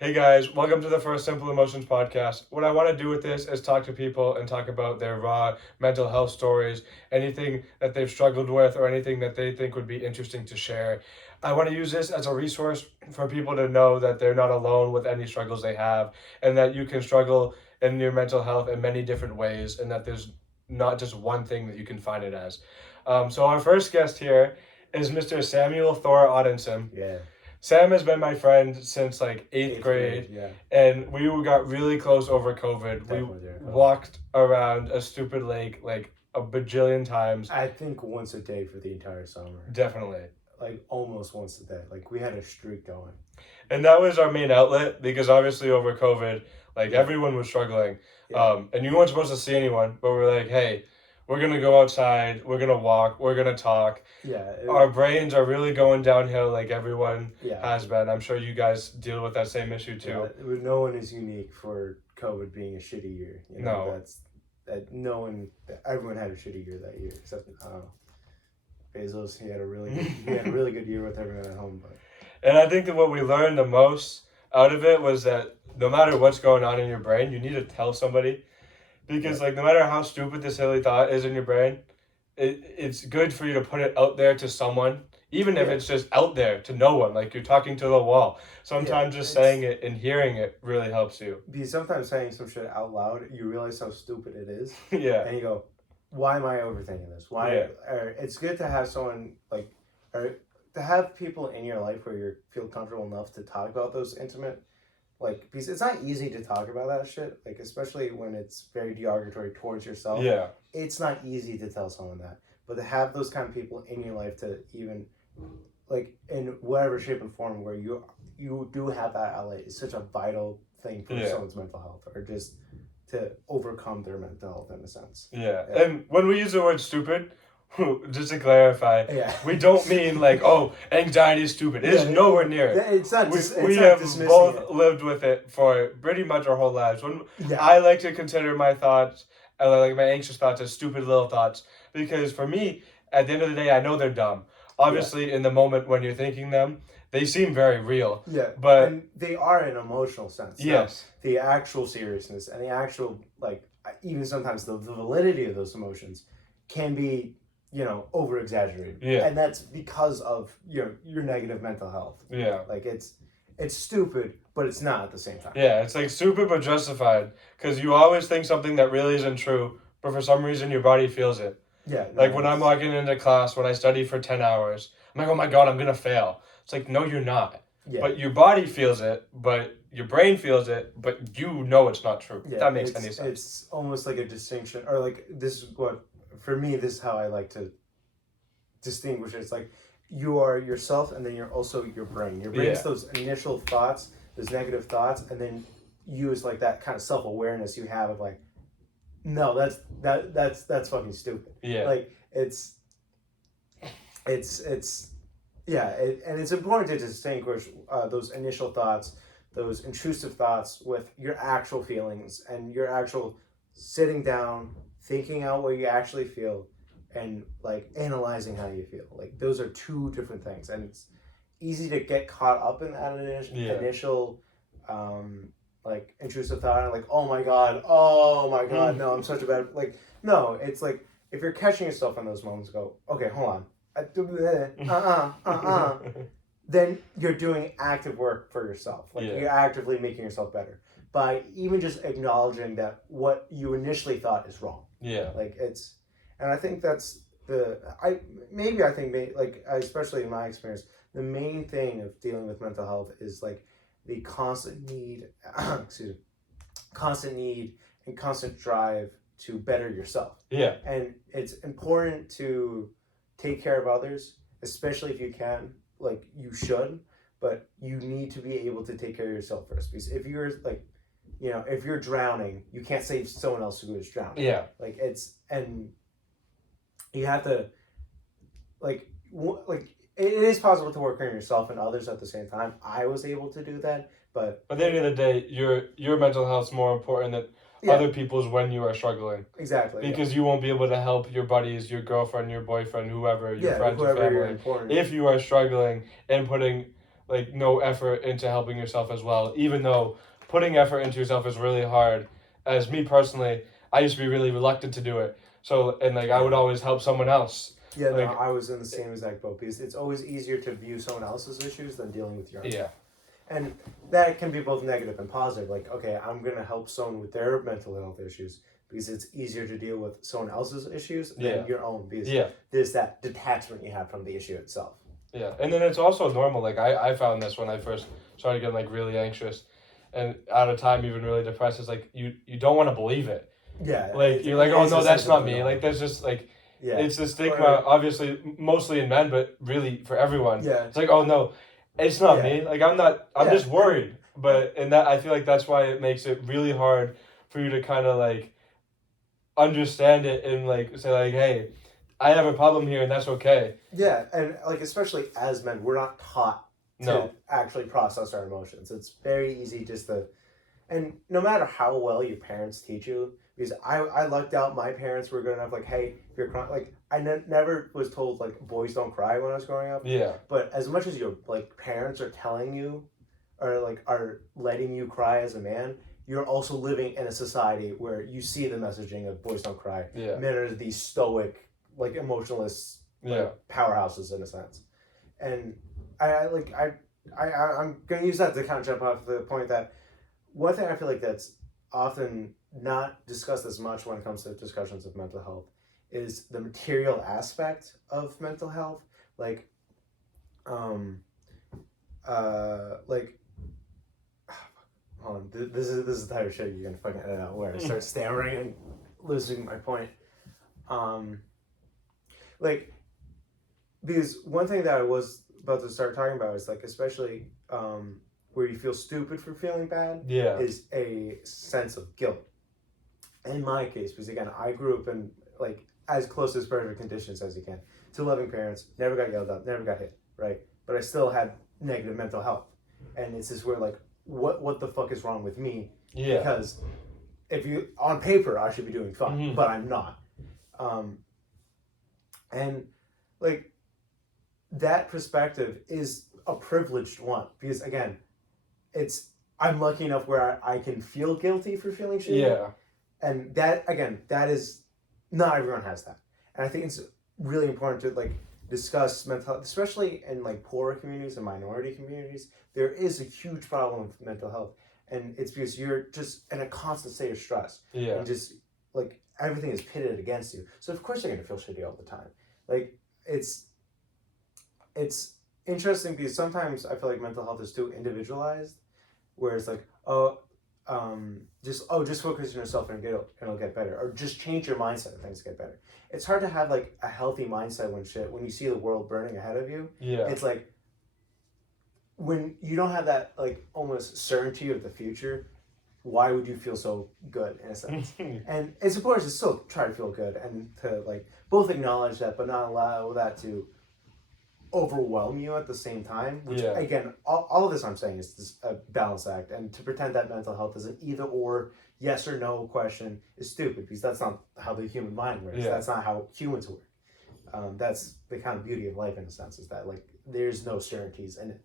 Hey guys, welcome to the first Simple Emotions podcast. What I want to do with this is talk to people and talk about their raw mental health stories, anything that they've struggled with, or anything that they think would be interesting to share. I want to use this as a resource for people to know that they're not alone with any struggles they have, and that you can struggle in your mental health in many different ways, and that there's not just one thing that you can find it as. So, our first guest here is Mr. Samuel Thor Audunson. Yeah. Sam has been my friend since like eighth grade, Yeah. and we got really close over COVID. Definitely We did. walked around a stupid lake like a bajillion times. I think once a day for the entire summer. Definitely. Like almost once a day. Like we had a streak going. And that was our main outlet because obviously over COVID, like Yeah. everyone was struggling. Yeah. And you weren't supposed to see anyone, but we're like, hey, we're gonna go outside, we're gonna walk, we're gonna talk. Yeah. Our brains are really going downhill like everyone Yeah. has been. I'm sure you guys deal with that same issue too. Yeah, no one is unique for COVID being a shitty year. You know, No. That no one, everyone had a shitty year that year except Bezos. He had a really good year with everyone at home. But And I think that what we learned the most out of it was that no matter what's going on in your brain, you need to tell somebody. Because like no matter how stupid the silly thought is in your brain, it's good for you to put it out there to someone, even if Yeah. it's just out there to no one, like you're talking to the wall. Sometimes just it's- saying it and hearing it really helps you. because sometimes saying some shit out loud, you realize how stupid it is. Yeah. And you go, why am I overthinking this? Why? Yeah. Or it's good to have someone like, or to have people in your life where you feel comfortable enough to talk about those intimate, like, because it's not easy to talk about that shit, like, especially when it's very derogatory towards yourself. Yeah. It's not easy to tell someone that, but to have those kind of people in your life to even, like, in whatever shape and form where you do have that outlet is such a vital thing for Yeah. someone's mental health, or just to overcome their mental health in a sense. Yeah. Yeah. And when we use the word stupid, just to clarify, Yeah. we don't mean like, oh, anxiety is stupid. It is Yeah, nowhere near. It's not. We have both lived with it for pretty much our whole lives. When Yeah. I like to consider my thoughts, like my anxious thoughts, as stupid little thoughts, because for me, at the end of the day, I know they're dumb. Obviously, in the moment when you're thinking them, they seem very real. Yeah, But and they are in an emotional sense. yes, The actual seriousness and the actual, like, even sometimes the validity of those emotions can be, over exaggerated. Yeah. And that's because of your negative mental health. yeah, Like it's stupid, but it's not at the same time. yeah. It's like stupid but justified, because you always think something that really isn't true, but for some reason your body feels it. Yeah. Like when I'm walking into class, when I study for 10 hours, I'm like, oh my God, I'm going to fail. It's like, no, you're not. Yeah. But your body feels it, but your brain feels it, but you know it's not true. If that makes any sense. It's almost like a distinction, or like this is what, for me, this is how I like to distinguish it. It's like you are yourself, and then you're also your brain. Your brain's Yeah. those initial thoughts, those negative thoughts, and then you is like that kind of self-awareness you have of like, no, that's fucking stupid. Yeah. Like yeah, and it's important to distinguish those initial thoughts, those intrusive thoughts, with your actual feelings and your actual sitting down, thinking out what you actually feel, and like analyzing how you feel. Like those are two different things, and it's easy to get caught up in that initial like intrusive thought, and like, oh my god, no, I'm such a bad, like, no, it's like if you're catching yourself in those moments, go, okay, hold on. Then you're doing active work for yourself. Like you're actively making yourself better by even just acknowledging that what you initially thought is wrong. Yeah. Like and I think that's especially in my experience, the main thing of dealing with mental health is like the constant need, constant need and constant drive to better yourself. Yeah. And it's important to take care of others, especially if you can, like you should, but you need to be able to take care of yourself first. Because if you're like, if you're drowning, you can't save someone else who is drowning. Yeah. Like and you have to, like it is possible to work on yourself and others at the same time. I was able to do that, but at the end of the day, your mental health's more important than other people's when you are struggling. Exactly. Because you won't be able to help your buddies, your girlfriend, your boyfriend, whoever, your friends, your whoever family. you're important. If you are struggling and putting like no effort into helping yourself as well, even though putting effort into yourself is really hard. As me personally, I used to be really reluctant to do it. So and like I would always help someone else. Yeah, no, Like I was in the same exact boat because it's always easier to view someone else's issues than dealing with your own. yeah, And that can be both negative and positive. Like, okay, I'm going to help someone with their mental health issues because it's easier to deal with someone else's issues than Yeah. your own because yeah, there's that detachment you have from the issue itself. yeah. And then it's also normal. Like I found this when I first started getting like really anxious, and out of time even really depressed. It's like you don't want to believe it. Yeah. Like you're like, it oh is no, a that's sense of not me. unknown. Like there's just like Yeah. it's the stigma, obviously mostly in men, but really for everyone. Yeah. It's like, oh no, it's not Yeah. me. Like I'm not. I'm Yeah. just worried. But and that I feel like that's why it makes it really hard for you to kind of like understand it and like say like, hey, I have a problem here and that's okay. Yeah, and like especially as men, we're not taught to No. actually process our emotions. It's very easy just to, and no matter how well your parents teach you, because I lucked out. My parents were good enough. Like, hey, if you're crying, like I never was told like boys don't cry when I was growing up. Yeah. But as much as your like parents are telling you, or like are letting you cry as a man, you're also living in a society where you see the messaging of boys don't cry. Yeah. Men are these stoic, like emotionless, like, powerhouses in a sense. And I'm gonna use that to kind of jump off the point that one thing I feel like that's often not discussed as much when it comes to discussions of mental health is the material aspect of mental health, like hold on, this is the type of shit you're gonna fucking edit out where I start stammering and losing my point. Like, because one thing that I was about to start talking about is like, especially where you feel stupid for feeling bad, is a sense of guilt. In my case, because again, I grew up in like as close as perfect conditions as you can to loving parents, never got yelled at, never got hit, right? But I still had negative mental health, and it's just where like, what the fuck is wrong with me? Yeah. Because if you on paper I should be doing fine, but I'm not. And like that perspective is a privileged one because again, I'm lucky enough where I can feel guilty for feeling shitty. Yeah. And that again, that is not everyone has that. And I think it's really important to like discuss mental health, especially in like poorer communities and minority communities. There is a huge problem with mental health, and it's because you're just in a constant state of stress. Yeah. And just like everything is pitted against you. So of course you're gonna feel shitty all the time. Like it's interesting because sometimes I feel like mental health is too individualized, where it's like, just focus on yourself and it'll get better, or just change your mindset and things get better. It's hard to have like a healthy mindset when you see the world burning ahead of you. Yeah. It's like when you don't have that like almost certainty of the future, why would you feel so good in a sense? And it's important to still try to feel good and to like both acknowledge that, but not allow that to overwhelm you at the same time. Which again, all of this I'm saying is this a balance act, and to pretend that mental health is an either or, yes or no question is stupid because that's not how the human mind works. That's not how humans work. That's the kind of beauty of life in a sense, is that like there's no certainties in it.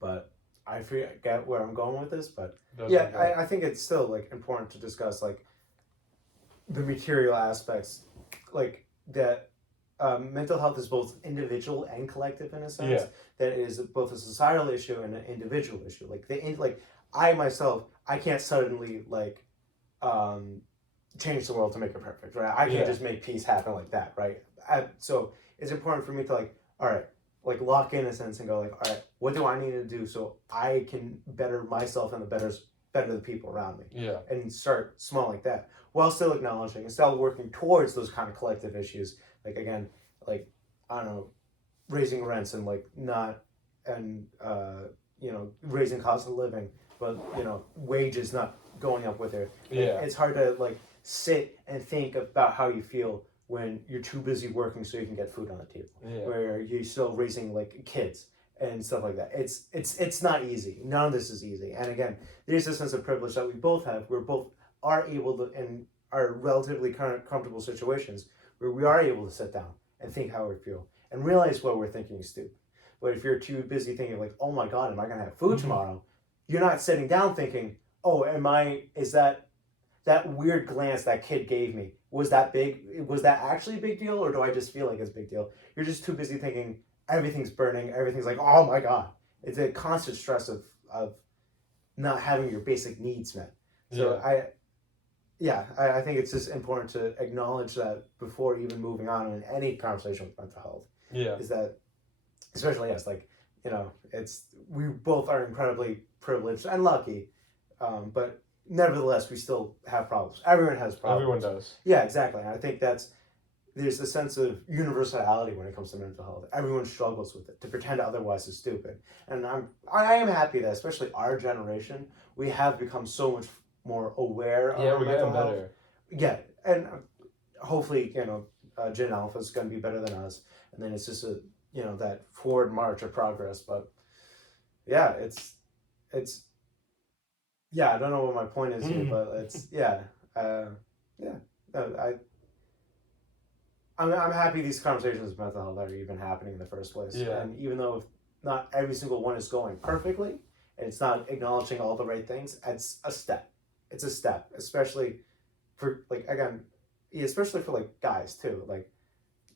But I forget where I'm going with this, but I think it's still like important to discuss like the material aspects, like that. Mental health is both individual and collective in a sense. That it is both a societal issue and an individual issue. Like I myself, I can't suddenly like change the world to make it perfect, right? I can't just make peace happen like that, right? So it's important for me to like, all right, like lock in a sense and go like, all right, what do I need to do so I can better myself and better the people around me? Yeah. And start small like that, while still acknowledging and still working towards those kind of collective issues. Like again, like I don't know, raising rents and like not and raising cost of living, but wages not going up with it. Yeah. It's hard to like sit and think about how you feel when you're too busy working so you can get food on the table. Yeah. Where you're still raising like kids and stuff like that. It's not easy. None of this is easy. And again, there's a sense of privilege that we both have. We're both are able to, and are relatively comfortable situations where we are able to sit down and think how we feel and realize what we're thinking is stupid. But if you're too busy thinking like, oh my God, am I gonna have food tomorrow? You're not sitting down thinking, oh, is that weird glance that kid gave me, was that big? Was that actually a big deal, or do I just feel like it's a big deal? You're just too busy thinking everything's burning, everything's like, oh my God. It's a constant stress of not having your basic needs met. So I think it's just important to acknowledge that before even moving on in any conversation with mental health. Yeah. Is that, especially us, like, we both are incredibly privileged and lucky, but nevertheless, we still have problems. Everyone has problems. Everyone does. Yeah, exactly. And I think there's a sense of universality when it comes to mental health. Everyone struggles with it. To pretend otherwise is stupid. And I am happy that, especially our generation, we have become so much more aware of our mental health. Better. Yeah, and hopefully, Gen Alpha is going to be better than us. And then it's just that forward march of progress. But yeah, it's yeah, I don't know what my point is here, but it's I'm happy these conversations with mental health are even happening in the first place. Yeah. And even though not every single one is going perfectly, and it's not acknowledging all the right things, it's a step. It's a step, especially for especially for like guys too. Like,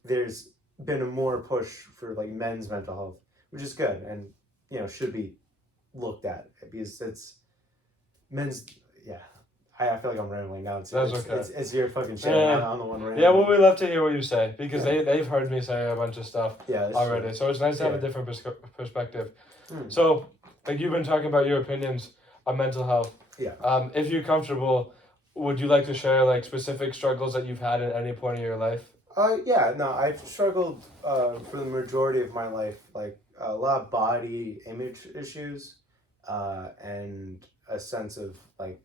there's been a more push for like men's mental health, which is good and should be looked at, because it's men's. Yeah, I feel like I'm rambling now. It's your fucking shit. I'm the one rambling. Yeah, well, we love to hear what you say, because they've heard me say a bunch of stuff already. True. So it's nice to have a different perspective. So, like, you've been talking about your opinions on mental health. Yeah. If you're comfortable, would you like to share like specific struggles that you've had at any point in your life? I've struggled for the majority of my life, like a lot of body image issues, and a sense of like,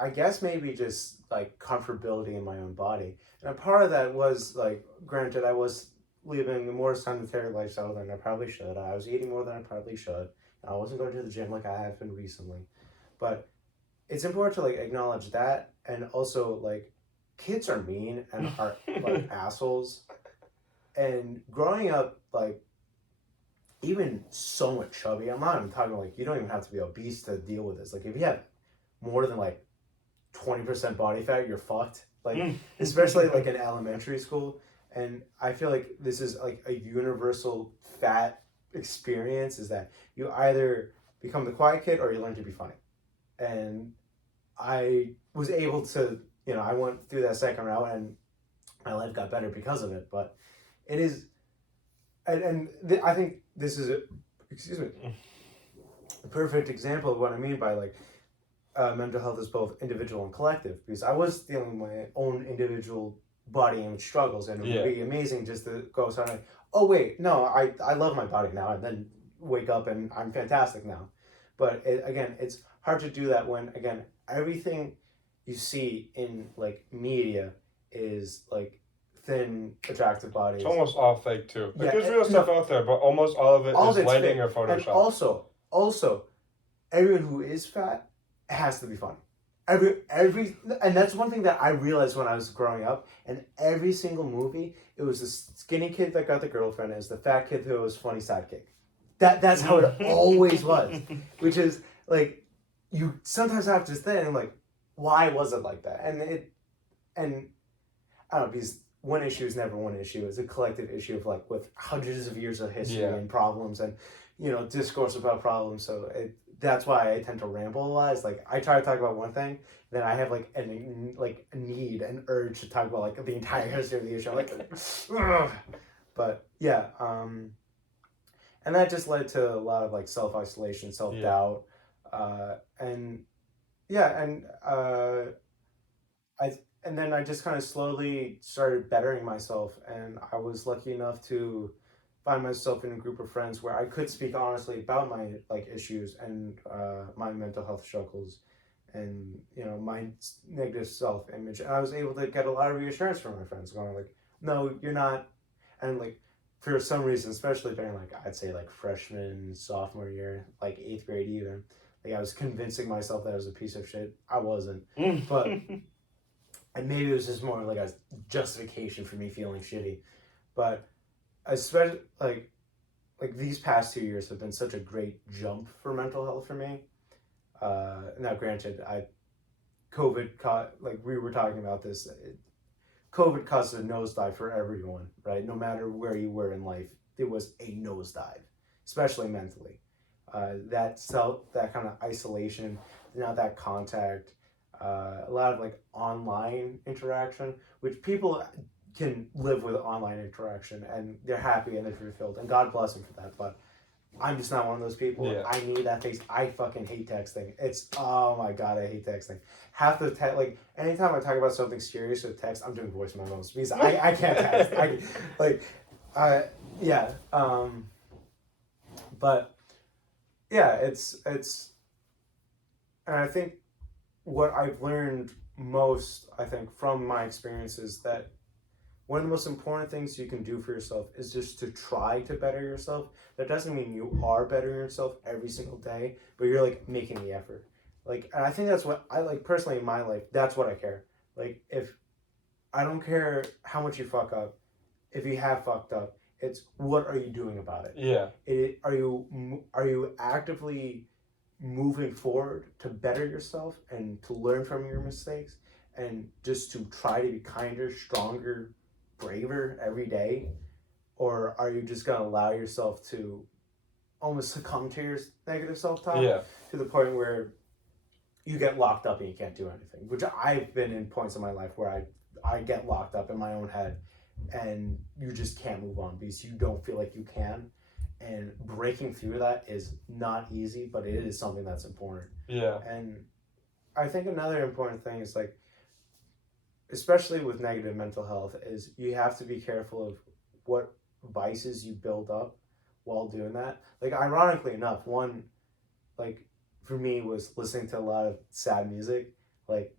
I guess maybe just like comfortability in my own body. And a part of that was like, granted, I was living a more sedentary lifestyle than I probably should. I was eating more than I probably should. I wasn't going to the gym like I have been recently. But it's important to like acknowledge that, and also like, kids are mean and are like assholes. And growing up, like, even somewhat chubby, I'm not even talking like, you don't even have to be obese to deal with this. Like, if you have more than like 20% body fat, you're fucked. Like, especially like in elementary school. And I feel like this is like a universal fat experience, is that you either become the quiet kid or you learn to be funny. And I was able to, I went through that second route, and my life got better because of it. But it is, I think this is a perfect example of what I mean by like, mental health is both individual and collective, because I was dealing with my own individual body image struggles, and it would be amazing just to go somewhere, oh wait, no, I love my body now, and then wake up and I'm fantastic now. But it's hard to do that when, again, everything you see in like media is like thin, attractive bodies. It's almost all fake too. Like, there's real stuff out there, but almost all of it is lighting or Photoshop. And also, everyone who is fat has to be funny. And that's one thing that I realized when I was growing up. And every single movie, it was the skinny kid that got the girlfriend, as the fat kid who was funny sidekick. That's how it always was. Which is like, you sometimes have to think like, why was it like that? And I don't know, because one issue is never one issue. It's a collective issue of like, with hundreds of years of history and problems and discourse about problems. So that's why I tend to ramble a lot. It's like, I try to talk about one thing, then I have like a need, an urge to talk about like the entire history of the issue. I'm like, ugh. But yeah, and that just led to a lot of like self-isolation, self-doubt, and then I just kind of slowly started bettering myself, and I was lucky enough to find myself in a group of friends where I could speak honestly about my like issues and my mental health struggles, and my negative self-image. And I was able to get a lot of reassurance from my friends, going like, no, you're not. And like, for some reason, especially during like, I'd say like freshman, sophomore year, like 8th grade even, like, I was convincing myself that I was a piece of shit. I wasn't. But and maybe it was just more like a justification for me feeling shitty. But especially like, like these past 2 years have been such a great jump for mental health for me. Now, granted, COVID caught, like we were talking about this, COVID caused a nosedive for everyone, right? No matter where you were in life, it was a nosedive, especially mentally. That kind of isolation, not that contact, a lot of like online interaction, which people can live with online interaction and they're happy and they're fulfilled, and God bless them for that. But I'm just not one of those people. Yeah. I need that face. I fucking hate texting. It's, oh my God, I hate texting. Half the text, like, anytime I talk about something serious with text, I'm doing voice memos because I can't text. Yeah. But yeah, it's, and I think what I've learned most, I think, from my experience is that one of the most important things you can do for yourself is just to try to better yourself. That doesn't mean you are bettering yourself every single day, but you're like making the effort. Like, and I think that's what I like personally in my life. That's what I care. Like, if I don't care how much you fuck up, if you have fucked up, it's what are you doing about it? Yeah. Are you actively moving forward to better yourself and to learn from your mistakes and just to try to be kinder, stronger, braver every day? Or are you just going to allow yourself to almost succumb to your negative self-talk to the point where you get locked up and you can't do anything? Which I've been in points in my life where I get locked up in my own head and you just can't move on because you don't feel like you can. And breaking through that is not easy, but it is something that's important. Yeah. And I think another important thing is, like, especially with negative mental health, is you have to be careful of what vices you build up while doing that. Like, ironically enough, one, like, for me was listening to a lot of sad music. Like,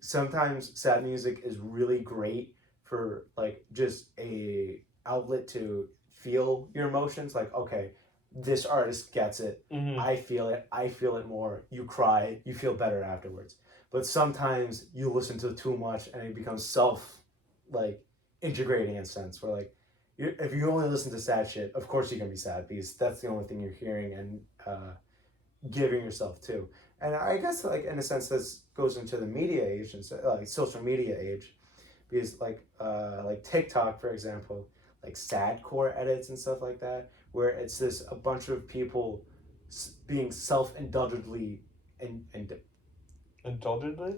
sometimes sad music is really great for, like, just a outlet to feel your emotions. Like, okay, this artist gets it. Mm-hmm. I feel it more. You cry, you feel better afterwards. But sometimes you listen to it too much and it becomes integrating in a sense where, like, if you only listen to sad shit, of course you're gonna be sad because that's the only thing you're hearing and giving yourself to. And I guess, like, in a sense, this goes into the media age and like social media age, because like TikTok, for example, like sadcore edits and stuff like that, where it's a bunch of people being self-indulgently Indulgently?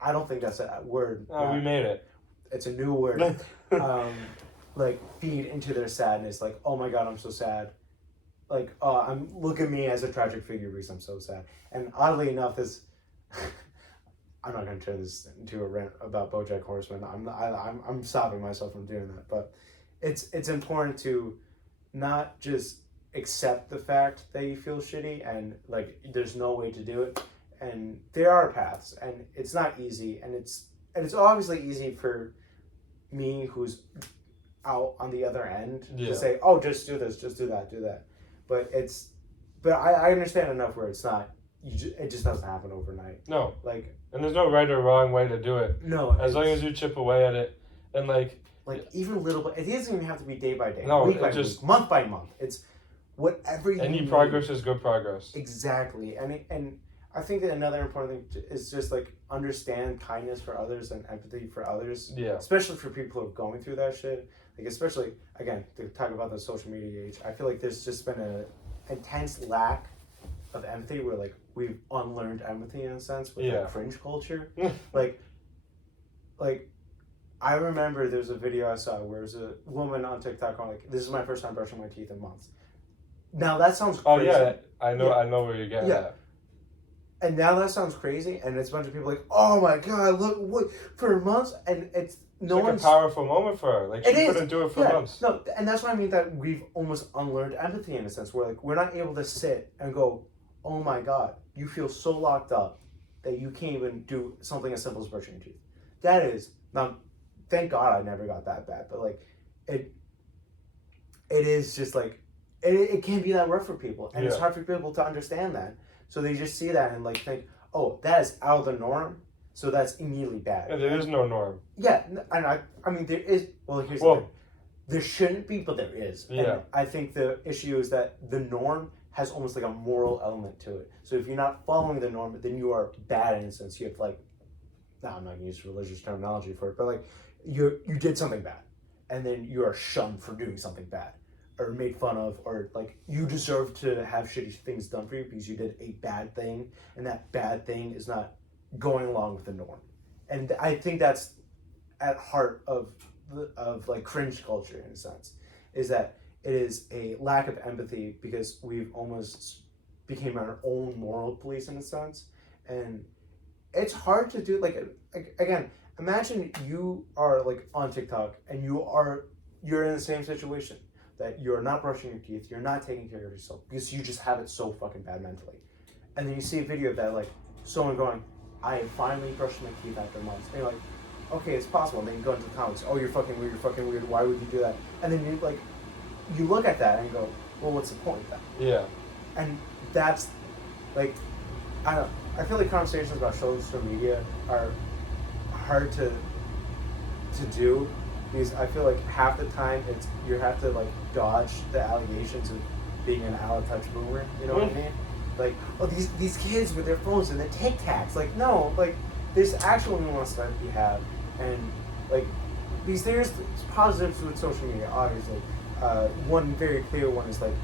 I don't think that's a word. Oh, we made it. It's a new word. Like, feed into their sadness. Like, oh my God, I'm so sad. Like, look at me as a tragic figure because I'm so sad. And oddly enough, this, I'm not going to turn this into a rant about BoJack Horseman. I'm stopping myself from doing that. But it's important to not just accept the fact that you feel shitty and, like, there's no way to do it. And there are paths, and it's not easy, and it's obviously easy for me, who's out on the other end, to say, oh, just do this, just do that. But I understand enough where it's not, it just doesn't happen overnight. No. Like, and there's no right or wrong way to do it. No. As long as you chip away at it, and like even little bit, it doesn't even have to be day by day, no, week by week, month by month. It's whatever you any progress is good progress. Exactly. And I think that another important thing is just, like, understand kindness for others and empathy for others. Yeah. Especially for people who are going through that shit. Like, especially, again, to talk about the social media age, I feel like there's just been an intense lack of empathy where, like, we've unlearned empathy in a sense with like, cringe culture. like, I remember there's a video I saw where there's a woman on TikTok going, like, this is my first time brushing my teeth in months. Now, that sounds crazy. Oh, yeah. I know where you're getting at. And now that sounds crazy, and it's a bunch of people like, oh my God, look, what, for months, and it's like a powerful moment for her. Like, she couldn't do it for months. No, and that's what I mean, that we've almost unlearned empathy in a sense, where, like, we're not able to sit and go, oh my God, you feel so locked up that you can't even do something as simple as brushing your teeth. That is, now, thank God I never got that bad, but, like, it is just, like, it can be that rough for people, and it's hard for people to understand that. So they just see that and, like, think, oh, that is out of the norm, so that's immediately bad. Yeah, there is no norm. Yeah, and I mean, there is, well, here's the thing. there shouldn't be, but there is. Yeah. And I think the issue is that the norm has almost like a moral element to it. So if you're not following the norm, then you are bad in a sense. You have like, no, I'm not going to use religious terminology for it, but like you did something bad, and then you are shunned for doing something bad, or made fun of, or like you deserve to have shitty things done for you because you did a bad thing, and that bad thing is not going along with the norm. And I think that's at heart of like cringe culture in a sense, is that it is a lack of empathy because we've almost became our own moral police in a sense, and it's hard to do. Like again, imagine you are like on TikTok and you're in the same situation that you're not brushing your teeth, you're not taking care of yourself because you just have it so fucking bad mentally, and then you see a video of that, like someone going, I finally brushed my teeth after months, and you're like, okay, it's possible. And then you go into the comments, oh, you're fucking weird, why would you do that? And then you look at that and you go, well, what's the point then? Yeah. And that's, like, I don't know, I feel like conversations about social media are hard to do, because I feel like half the time you have to, like, dodge the allegations of being an out-of-touch boomer, you know what I mean? Like, oh, these kids with their phones and the Tic Tacs, like, no, like, there's actual nuance that we have, and like there's positives with social media. Obviously, one very clear one is like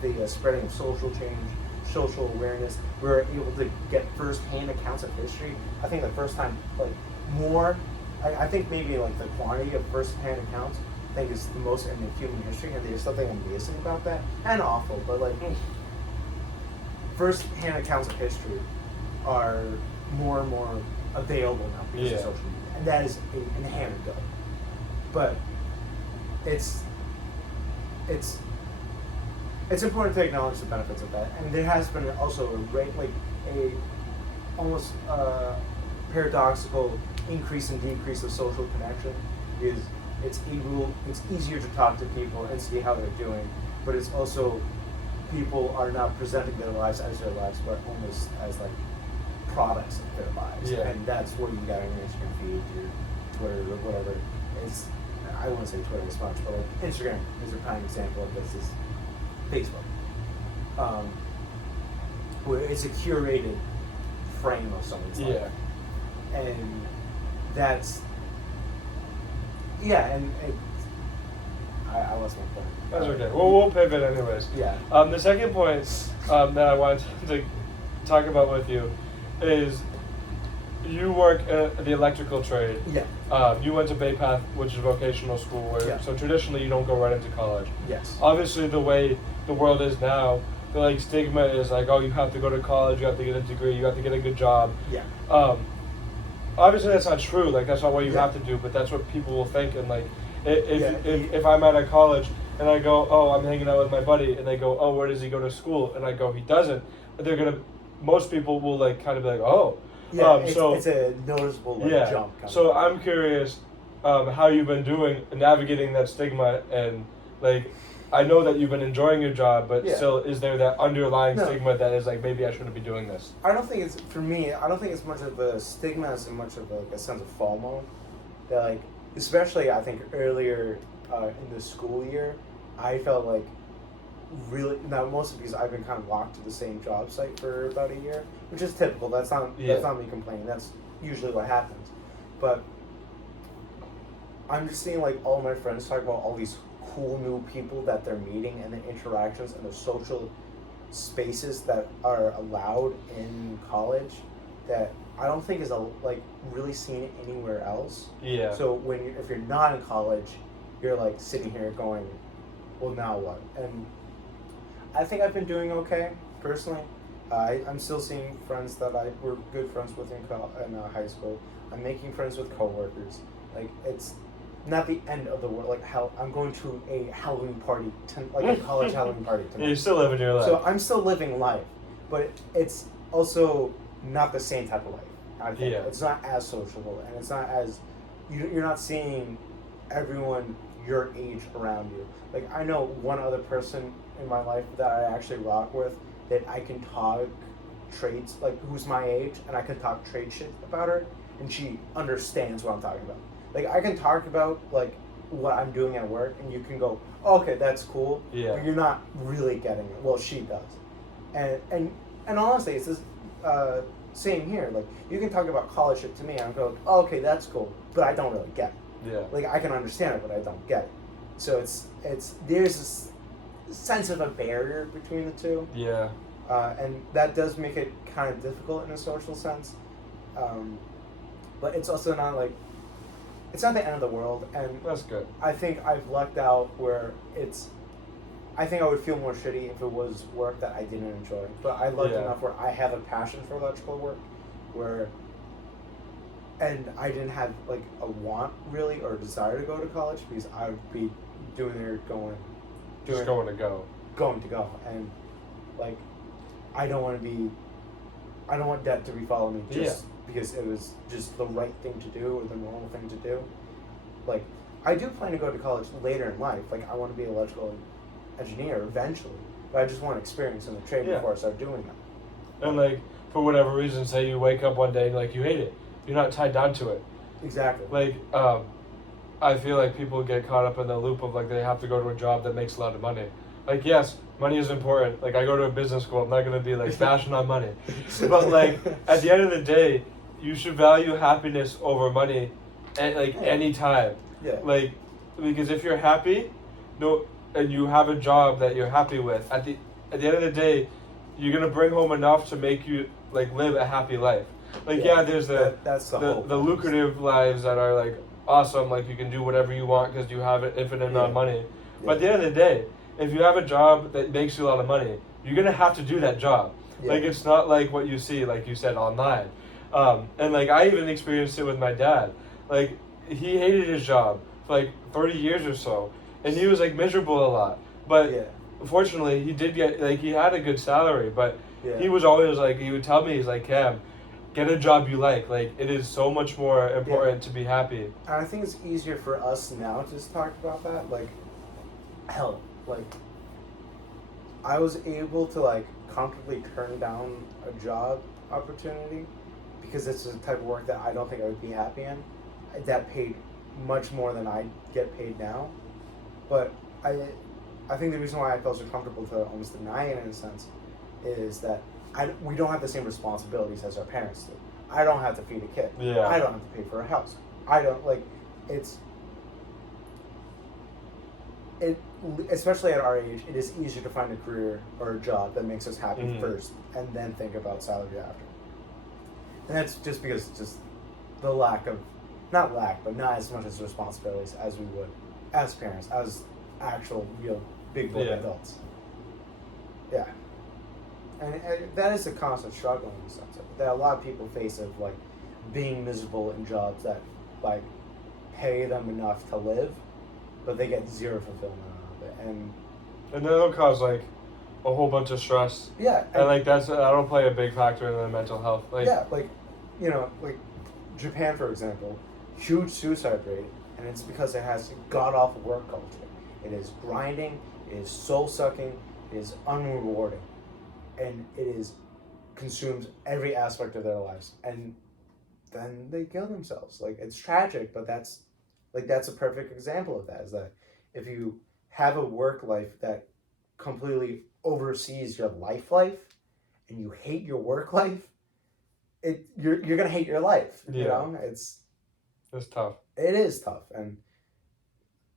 the spreading of social change, social awareness. We're able to get first-hand accounts of history. I think the first time, like more, I think maybe like the quantity of first-hand accounts, I think is the most in human history, and there's something amazing about that and awful, but like first-hand accounts of history are more and more available now because of social media, and that is an inherent good. But it's important to acknowledge the benefits of that, and there has been also a almost paradoxical increase and decrease of social connection, because it's easier to talk to people and see how they're doing, but it's also people are not presenting their lives as their lives, but almost as like products of their lives, and that's what you got on your Instagram feed, your Twitter, or whatever. I wouldn't say Twitter as much, but like Instagram is a prime example of this. Is Facebook, where it's a curated frame of someone's life, and that's and I lost my point. That's okay. Well, we'll pivot anyways. Yeah. The second point that I wanted to talk about with you is you work at the electrical trade. Yeah. You went to Bay Path, which is a vocational school, where so traditionally you don't go right into college. Yes. Obviously, the way the world is now, the like stigma is like, oh, you have to go to college, you have to get a degree, you have to get a good job. Yeah. Obviously, that's not true. Like, that's not what you have to do, but that's what people will think. And like, if I'm at a college and I go, oh, I'm hanging out with my buddy, and they go, oh, where does he go to school? And I go, he doesn't. But most people will like kind of be like, oh. Yeah, it's a noticeable jump. So I'm curious how you've been doing navigating that stigma, and like I know that you've been enjoying your job, but still, is there that underlying stigma that is like, maybe I shouldn't be doing this? I don't think it's, for me, I don't think it's much of a stigma as much of a sense of FOMO. That like, especially I think earlier in the school year, I felt like really, now mostly because I've been kind of locked to the same job site for about a year, which is typical. That's not me complaining. That's usually what happens. But I'm just seeing like all my friends talk about all these cool new people that they're meeting, and the interactions and the social spaces that are allowed in college that I don't think is like really seen anywhere else. Yeah. So if you're not in college, you're like sitting here going, well, now what? And I think I've been doing okay personally. I'm still seeing friends that I were good friends with in high school. I'm making friends with coworkers. Like, it's not the end of the world. Like, I'm going to a Halloween party, like a college Halloween party tonight. You're still living your life. So I'm still living life, but it's also not the same type of life. I think it's not as sociable, and it's not as you're not seeing everyone your age around you. Like, I know one other person in my life that I actually rock with, that I can talk trades, like, who's my age, and I can talk trade shit about her, and she understands what I'm talking about. Like, I can talk about, like, what I'm doing at work, and you can go, okay, that's cool, Yeah. but you're not really getting it. Well, she does, and honestly, it's this same here. Like, you can talk about college shit to me, and I'm going, oh, okay, that's cool, but I don't really get it. Yeah. Like, I can understand it, but I don't get it. So it's there's this sense of a barrier between the two. Yeah. And that does make it kind of difficult in a social sense. But it's also not like, it's not the end of the world. And That's good. I think I've lucked out where I think I would feel more shitty if it was work that I didn't enjoy. But I lucked enough where I have a passion for electrical work, and I didn't have like a want really or a desire to go to college because I would be going to go, and like I don't want debt to befollow me just because it was just the right thing to do or the normal thing to do. Like, I do plan to go to college later in life. Like, I want to be an electrical engineer eventually, but I just want experience in the trade before I start doing that. And like, for whatever reason, say you wake up one day and like you hate it, you're not tied down to it. Exactly. Like, I feel like people get caught up in the loop of like they have to go to a job that makes a lot of money. Like, yes, money is important. Like, I go to a business school, I'm not gonna be like bashing on money, but like at the end of the day, you should value happiness over money, at like any time. Yeah. Like, because if you're happy, and you have a job that you're happy with, at the end of the day, you're gonna bring home enough to make you like live a happy life. Like, there's that's the lucrative lives that are like awesome, like you can do whatever you want because you have an infinite amount of money. But at the end of the day, if you have a job that makes you a lot of money, you're gonna have to do that job. Like, it's not like what you see, like you said, online. And like I even experienced it with my dad. Like, he hated his job for like 30 years or so, and he was like miserable a lot. But fortunately, he did get like he had a good salary. But he was always like, he would tell me, he's like, Cam, get a job you like. Like, it is so much more important to be happy. And I think it's easier for us now to just talk about that. Like, hell, like, I was able to like comfortably turn down a job opportunity because it's a type of work that I don't think I would be happy in. That paid much more than I get paid now. But I think the reason why I felt so comfortable to almost deny it in a sense is that we don't have the same responsibilities as our parents do. I don't have to feed a kid. Yeah. I don't have to pay for a house. I don't, like, especially at our age, it is easier to find a career or a job that makes us happy first and then think about salary after. And that's just because just the not as much as responsibilities as we would as parents, as actual real big boy adults. Yeah. And that is a constant struggle in the sense that a lot of people face of like being miserable in jobs that like pay them enough to live, but they get zero fulfillment out of it. And then it'll cause like a whole bunch of stress. Yeah. And like that'll play a big factor in their mental health. Like, like, like Japan, for example, huge suicide rate, and it's because it has god awful work culture. It is grinding, it is soul sucking, it is unrewarding, and consumes every aspect of their lives. And then they kill themselves. Like, it's tragic, but that's a perfect example of that. Is that if you have a work life that completely oversees your life, and you hate your work life, you're gonna hate your life. You know, it's tough. It is tough, and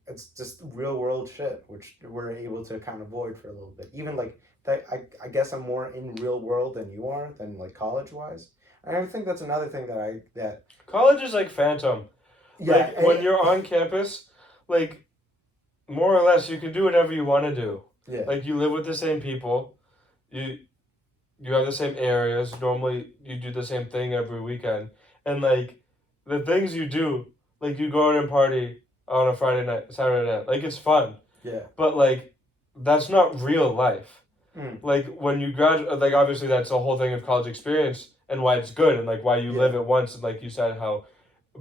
it's just real world shit, which we're able to kind of avoid for a little bit. Even like that, I guess I'm more in real world than you are, than like college wise. And I think that's another thing that college is like phantom. Yeah, like when you're on campus, like more or less you can do whatever you want to do. Yeah. Like, you live with the same people, you have the same areas. Normally, you do the same thing every weekend, and like the things you do, like you go out and party on a Friday night, Saturday night, like it's fun. Yeah. But like, that's not real life. Like, when you graduate, like obviously that's the whole thing of college experience and why it's good and like why you live it once, and like you said, how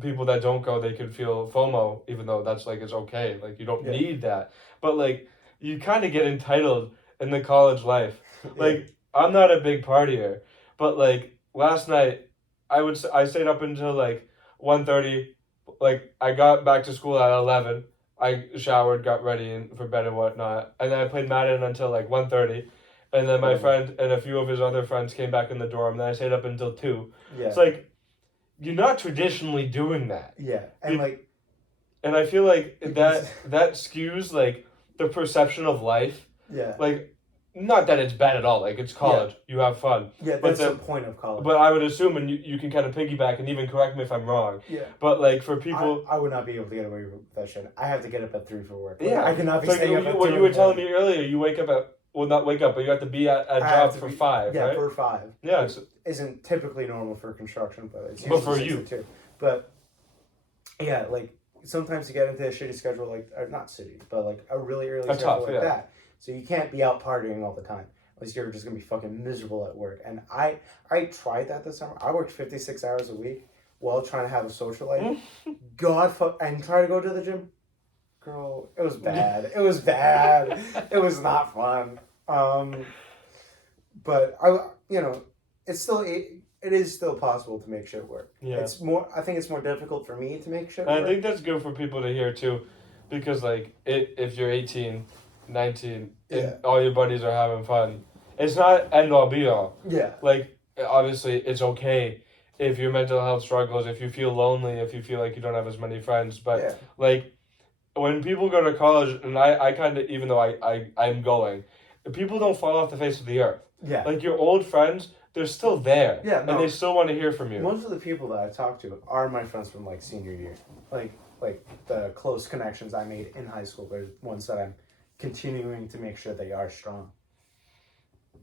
people that don't go, they could feel FOMO, even though that's like it's okay. Like, you don't need that, but like you kind of get entitled in the college life. Like, I'm not a big partier, but like last night I stayed up until like 1:30. Like, I got back to school at 11. I showered, got ready for bed and whatnot, and then I played Madden until like 1:30, and then my friend and a few of his other friends came back in the dorm, and then I stayed up until 2. Yeah. It's like, you're not traditionally doing that. Yeah, and like, and I feel like that skews like the perception of life. Yeah. Like, not that it's bad at all. Like, it's college. You have fun. Yeah, that's the point of college. But I would assume, and you can kind of piggyback and even correct me if I'm wrong. Yeah. But like for people, I would not be able to get away with that shit. I have to get up at 3 for work. Like, yeah, I cannot be staying up at 2. What you were telling me earlier, you wake up at not wake up, but you have to be at a job for 5. Yeah, right? for 5. Yeah, which isn't typically normal for construction, but it's but for 6 you to 2. But yeah, like sometimes you get into a shitty schedule, like or not city, but like a really early schedule like that. So you can't be out partying all the time. Unless you're just gonna be fucking miserable at work. And I tried that this summer. I worked 56 hours a week while trying to have a social life. And try to go to the gym. Girl, it was bad. It was bad. It was not fun. But it is still possible to make shit work. Yeah. I think it's more difficult for me to make shit work. I think that's good for people to hear too, because like if you're 18, 19, and all your buddies are having fun, it's not end all be all. Yeah. Like, obviously, it's okay if your mental health struggles, if you feel lonely, if you feel like you don't have as many friends. But, like, when people go to college, and I kind of, even though I'm going, people don't fall off the face of the earth. Yeah. Like, your old friends, they're still there. Yeah, and they still want to hear from you. Most of the people that I talk to are my friends from, like, senior year. Like the close connections I made in high school are ones that I'm continuing to make sure they are strong.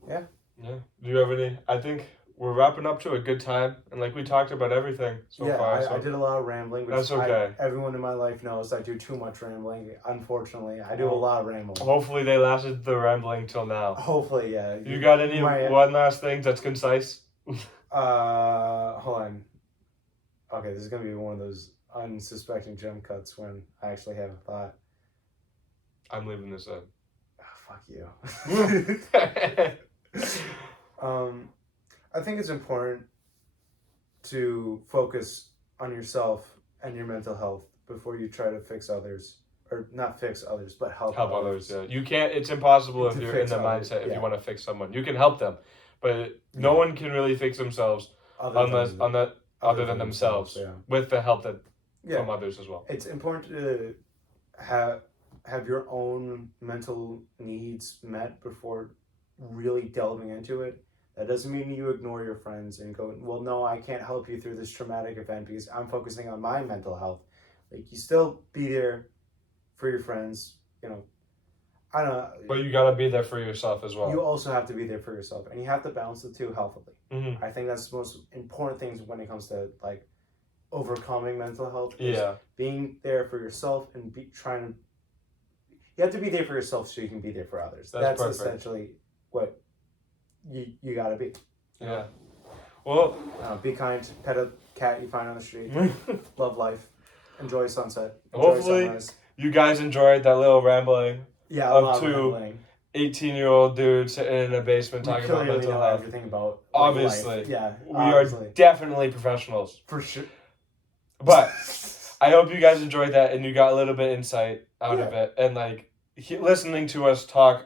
Yeah. Yeah. Do you have any? I think we're wrapping up to a good time, and like we talked about everything so far. I did a lot of rambling. Which that's okay. Everyone in my life knows I do too much rambling. Unfortunately, I do a lot of rambling. Hopefully, they lasted the rambling till now. Hopefully, yeah. You got any one last thing that's concise? Hold on. Okay, this is gonna be one of those unsuspecting jump cuts when I actually have a thought. I'm leaving this in. Oh, fuck you. I think it's important to focus on yourself and your mental health before you try to fix others, or not fix others, but help others. Yeah, you can't. It's impossible if you're in the mindset if you want to fix someone. You can help them, but no one can really fix themselves other than themselves. With the help from others as well. It's important to have your own mental needs met before really delving into it. That doesn't mean you ignore your friends and go, well, no, I can't help you through this traumatic event because I'm focusing on my mental health. Like, you still be there for your friends, I don't know. But you gotta be there for yourself as well. You also have to be there for yourself, and you have to balance the two healthily. Mm-hmm. I think that's the most important things when it comes to, like, overcoming mental health. Being there for yourself and you have to be there for yourself so you can be there for others. That's essentially what you gotta be. Yeah. Well, be kind. Pet a cat you find on the street. Love life. Enjoy sunset. Hopefully, sunrise. You guys enjoyed that little rambling. Yeah, of 2 18-year-old dudes sitting in a basement talking about mental health. Everything about obviously. Life. Yeah, we are definitely professionals for sure. But I hope you guys enjoyed that and you got a little bit insight out of it, and like listening to us talk.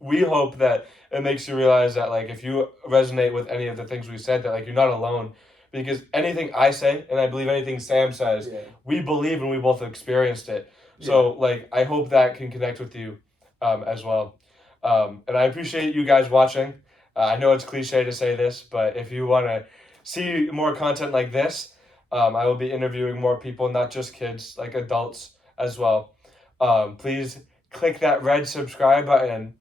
We hope that it makes you realize that, like, if you resonate with any of the things we said, that, like, you're not alone. Because anything I say, and I believe anything Sam says, we believe and we both experienced it. So, like, I hope that can connect with you as well. And I appreciate you guys watching. I know it's cliche to say this, but if you want to see more content like this, I will be interviewing more people, not just kids, like adults as well. Please click that red subscribe button